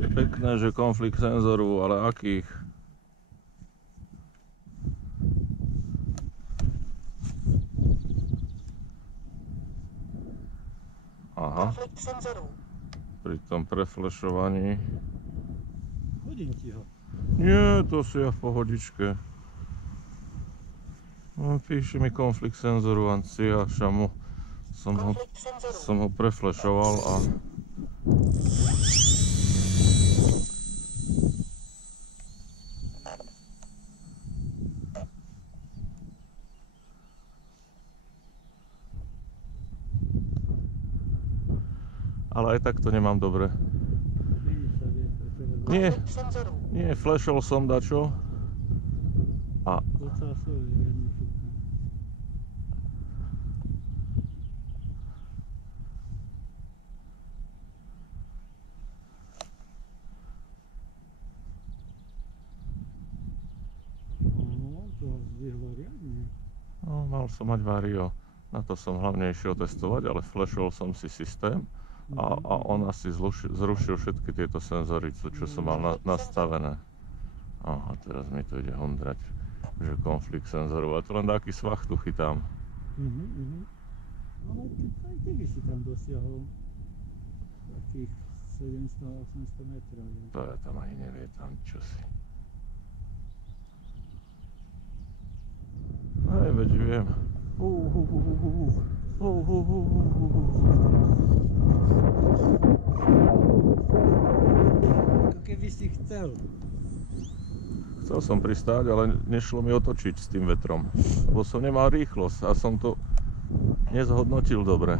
Pekné, že konflikt senzoru, ale akých? Aha. Konflikt senzoru. Pri tom preflešovaní. Hodím ti ho. Nie, to si ja v pohodičke. No, píše mi konflikt senzoru, Ancia, šamu. Konflikt senzoru. Som ho preflešoval a... Ale aj tak to nemám dobre. Vidíš sa, vieš, to teraz... Nie, Konflikt senzoru. nie, flešol som dačo. A Docela svoje riadne fúka. No, to zdvihlo riadne. no, mal som mať vario. Na to som hlavne išiel testovať, ale flešol som si systém a on asi zrušil všetky tieto senzory, čo som mal nastavené. Aha, teraz mi to ide hondrať, že konflikt senzorov. A to len taký svach tu chytám. Ale aj ty by si tam dosiahol takých 700-800 metrov. To ja tam ani nevietam, čo si. Aj veď viem. Ako keby si chcel. Chcel som pristáť, ale nešlo mi otočiť s tým vetrom. Lebo som nemal rýchlosť a som to nezhodnotil dobre.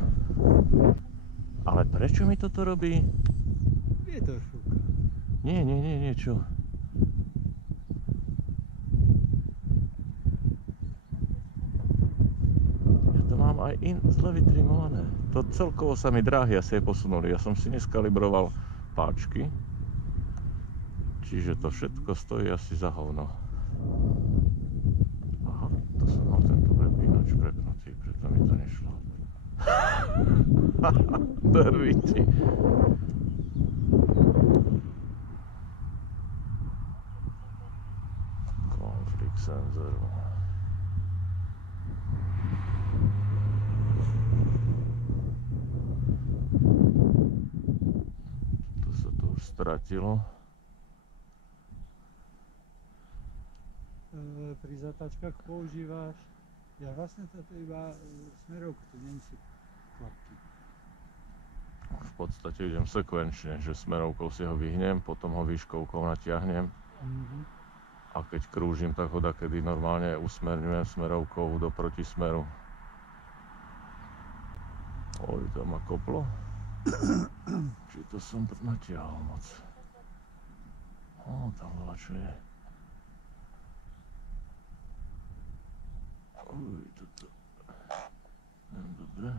Ale prečo mi toto robí? Vietor fúka. Nie, čo? Ja to mám aj zle vytrimované. To celkovo sa mi dráhy asi aj posunuli. Ja som si neskalibroval páčky. Čiže to všetko stojí asi za hovno. Aha, to som mal tento prepínač prepnutý, preto mi to nešlo. Drviti. Konflikt senzoru. To sa tu už stratilo. Pri zatáčkach používaš, ja vlastne to iba smerovku, to nie sú klapky. V podstate idem sekvenčne, že smerovkou si ho vyhnem, potom ho výškovkou natiahnem a keď krúžim, tak ho dakedy normálne usmerňujem smerovkou do protismeru. Oj, to ma koplo. Či to som natiahol moc. Ó, tam bola čo je. Uj, toto... Dobre.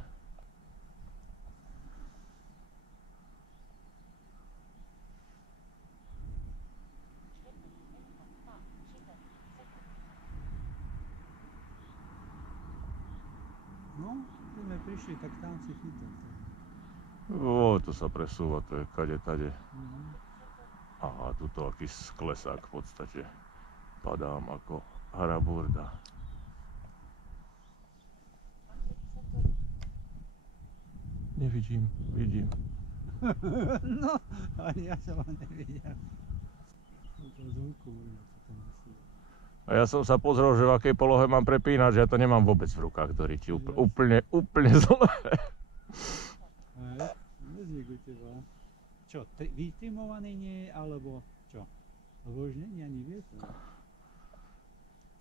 No, keď sme prišli, tak tam si chytal. Ó, to sa presúva, to je kade tade. Aha, tuto aký sklesák v podstate. Padám ako haraburda. Nevidím, vidím. No, ani ja som ho nevidel. To zvuku, čo tam si. A ja som sa pozrel, že v akej polohe mám prepínač, ja to nemám vôbec v rukách, ktorý ti úplne zle. Hej, nezvyk u teba. Čo, vytrimovaný nie je, alebo čo? Lebo už nie ani vietor.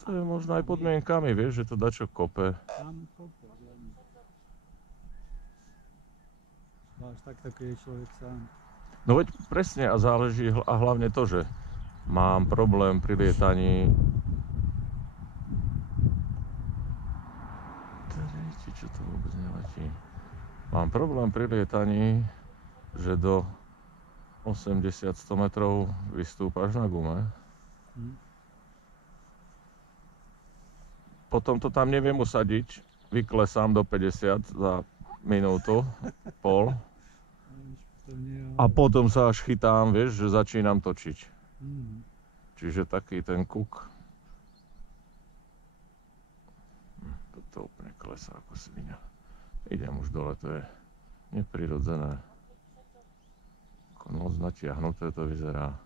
To je možno aj podmienkami, vieš, že to dačo kope. Tam kope, hlavne. Zvlášť takto, keď je človek sám. No veď presne a záleží a hlavne to, že mám problém pri lietaní. Čo to vôbec neletí? Mám problém pri lietaní, že do 80-100 metrov vystúpaš na gume. Potom to tam neviem usadiť, vyklesám do 50 za minútu, pol. To to nie, A potom sa až chytám, vieš, že začínam točiť. Mhm. Čiže taký ten kuk. Toto úplne klesá ako svinia. Idem už dole, to je neprirodzené. Ako moc natiahnuté to vyzerá.